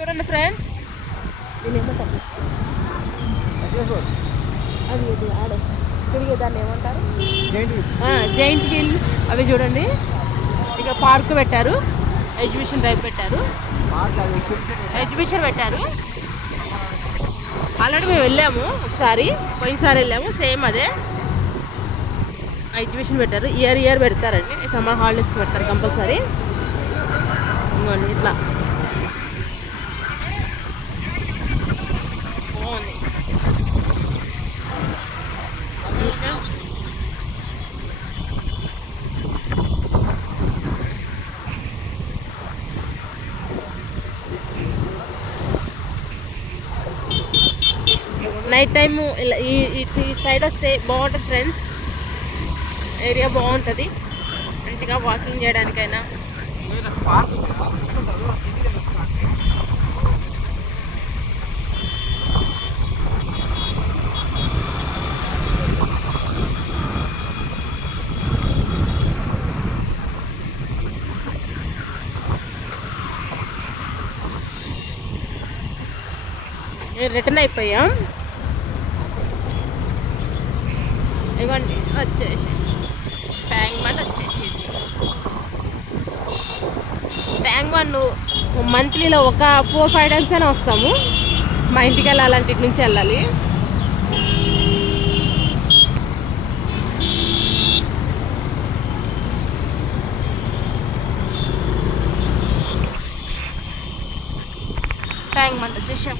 చూడండి ఫ్రెండ్స్, దీన్ని ఏమంటారు? అది ఇది ఆడ తిరిగేదాన్ని ఏమంటారు? Giant wheel. అవి చూడండి, ఇక్కడ పార్క్ పెట్టారు, ఎగ్జిబిషన్ టైప్ పెట్టారు, ఎగ్జిబిషన్ పెట్టారు. ఆల్రెడీ మేము వెళ్ళాము ఒకసారి, పోయినసారి వెళ్ళాము, సేమ్ అదే ఎగ్జిబిషన్ పెట్టారు. ఇయర్ పెడతారండి, సమ్మర్ హాలిడేస్కి పెడతారు కంపల్సరీ. ఇంకోండి ఇట్లా బాగుంది. నైట్ టైము ఈ సైడ్ వస్తే బాగుంటుంది ఫ్రెండ్స్. ఏరియా బాగుంటుంది, మంచిగా వాకింగ్ చేయడానికైనా. రిటర్న్ అయిపోయాం. ఇవ్వండి వచ్చేసి ట్యాంక్ బండ్ వచ్చేసి. ట్యాంక్ బండ్ మంత్లీలో ఒక 4-5 టైమ్స్ అయినా వస్తాము. మా ఇంటికి వెళ్ళాలంటే ఇటు నుంచి వెళ్ళాలి. ట్యాంక్ బండ్ వచ్చేసాం.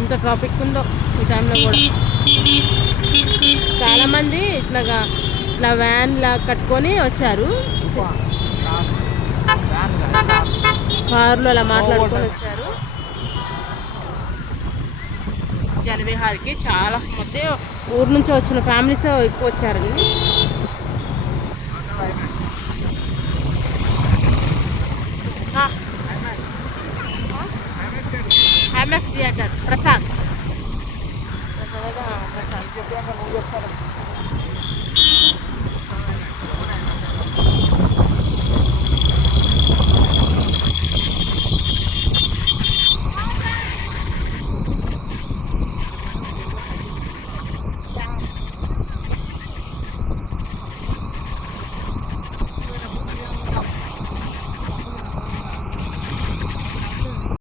ఇంత ట్రాఫిక్ ఉందో ఈ టైంలో కూడా. చాలామంది ఇట్లా వ్యాన్లా కట్టుకొని వచ్చారు, కారులో అలా మాట్లాడుకొని వచ్చారు జలవిహార్కి. చాలా మధ్య ఊరు నుంచి వచ్చిన ఫ్యామిలీస్ ఎక్కువ వచ్చారండి. IMAX theatre Prasad.